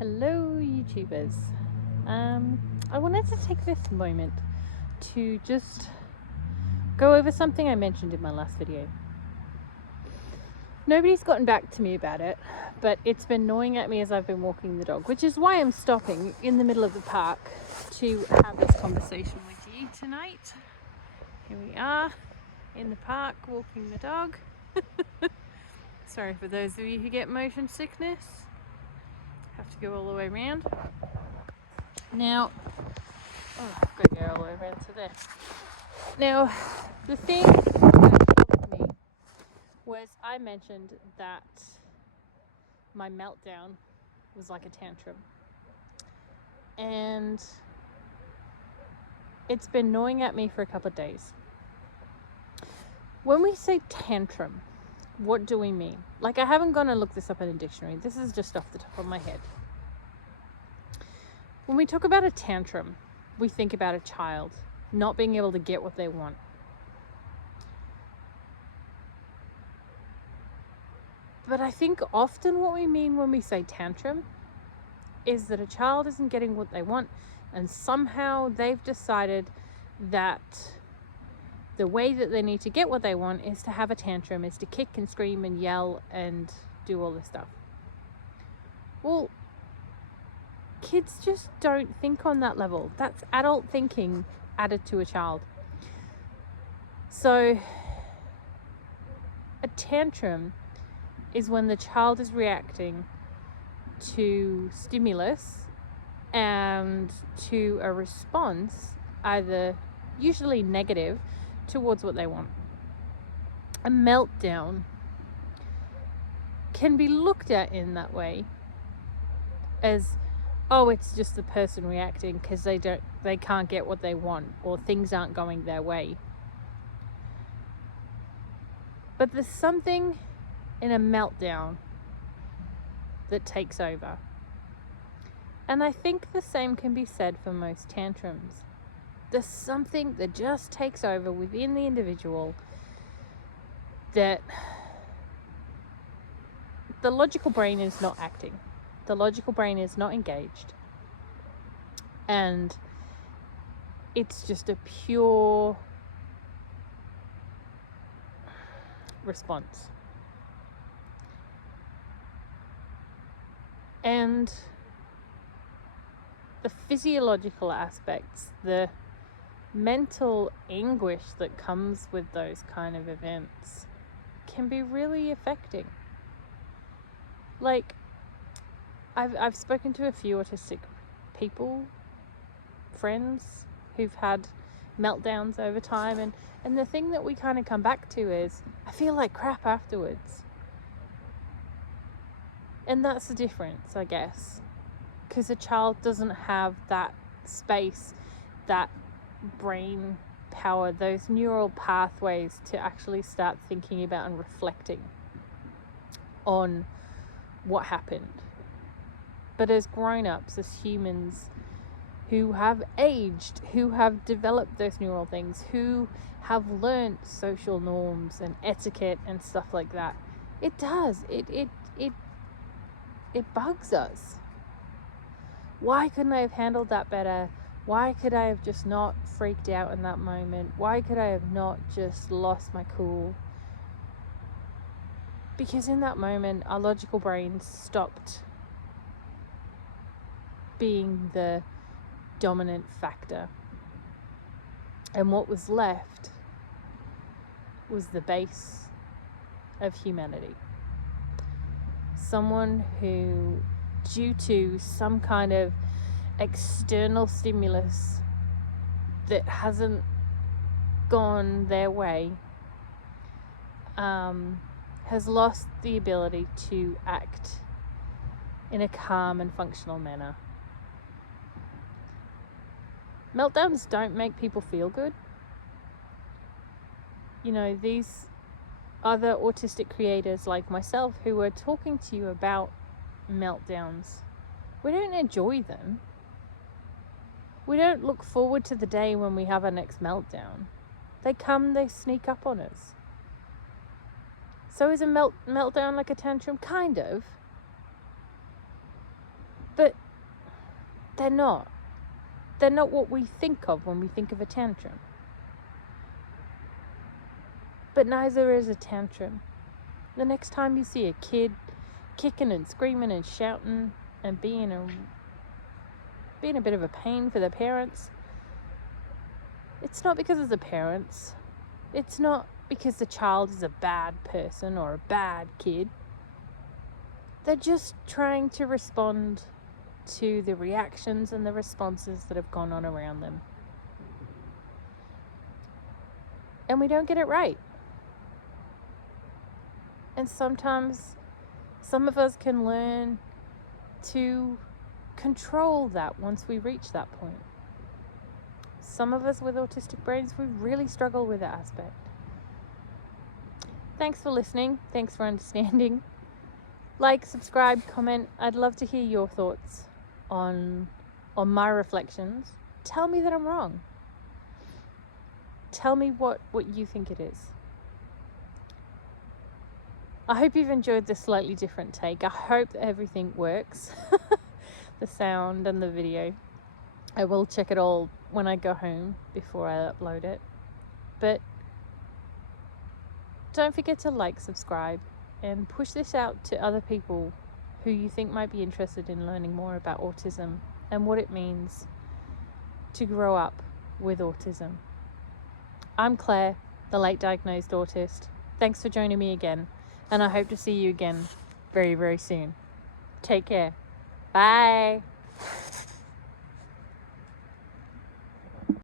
Hello YouTubers. I wanted to take this moment to just go over something I mentioned in my last video. Nobody's gotten back to me about it, but it's been gnawing at me as I've been walking the dog, which is why I'm stopping in the middle of the park to have this conversation with you tonight. Here we are in the park walking the dog. Sorry for those of you who get motion sickness. Have to go all the way around. Now, I've got to go all the way around to there. Now, the thing that bothered me was I mentioned that my meltdown was like a tantrum. And it's been gnawing at me for a couple of days. When we say tantrum, what do we mean? Like, I haven't gone and looked this up in a dictionary. This is just off the top of my head. When we talk about a tantrum, we think about a child not being able to get what they want. But I think often what we mean when we say tantrum is that a child isn't getting what they want, and somehow they've decided that the way that they need to get what they want is to have a tantrum, is to kick and scream and yell and do all this stuff. Well, kids just don't think on that level. That's adult thinking added to a child. So a tantrum is when the child is reacting to stimulus and to a response, either usually negative, towards what they want. A meltdown can be looked at in that way as, oh, it's just the person reacting because they can't get what they want, or things aren't going their way. But there's something in a meltdown that takes over. And I think the same can be said for most tantrums. There's something that just takes over within the individual that the logical brain is not acting. The logical brain is not engaged. And it's just a pure response. And the physiological aspects, the mental anguish that comes with those kind of events can be really affecting. Like, I've spoken to a few autistic people, friends, who've had meltdowns over time, and the thing that we kind of come back to is, I feel like crap afterwards. And that's the difference, I guess, because a child doesn't have that space, that brain power, those neural pathways to actually start thinking about and reflecting on what happened. But as grown-ups, as humans who have aged, who have developed those neural things, who have learned social norms and etiquette and stuff like that, it bugs us. Why couldn't I have handled that better? Why could I have just not freaked out in that moment? Why could I have not just lost my cool? Because in that moment, our logical brain stopped being the dominant factor. And what was left was the base of humanity. Someone who, due to some kind of external stimulus that hasn't gone their way, has lost the ability to act in a calm and functional manner. Meltdowns don't make people feel good. You know, these other autistic creators like myself who are talking to you about meltdowns, we don't enjoy them. We don't look forward to the day when we have our next meltdown. They come, they sneak up on us. So is a meltdown like a tantrum? Kind of. But they're not. They're not what we think of when we think of a tantrum. But neither is a tantrum. The next time you see a kid kicking and screaming and shouting and being a bit of a pain for the parents, it's not because of the parents. It's not because the child is a bad person or a bad kid. They're just trying to respond to the reactions and the responses that have gone on around them. And we don't get it right. And sometimes some of us can learn to control that once we reach that point. Some of us with autistic brains, we really struggle with that aspect. Thanks for listening. Thanks for understanding. Like, subscribe, comment. I'd love to hear your thoughts on my reflections. Tell me that I'm wrong. Tell me what you think it is. I hope you've enjoyed this slightly different take. I hope that everything works. The sound and the video. I will check it all when I go home before I upload it. But don't forget to like, subscribe, and push this out to other people who you think might be interested in learning more about autism and what it means to grow up with autism. I'm Claire, the late diagnosed autist. Thanks for joining me again, and I hope to see you again very, very soon. Take care. Bye.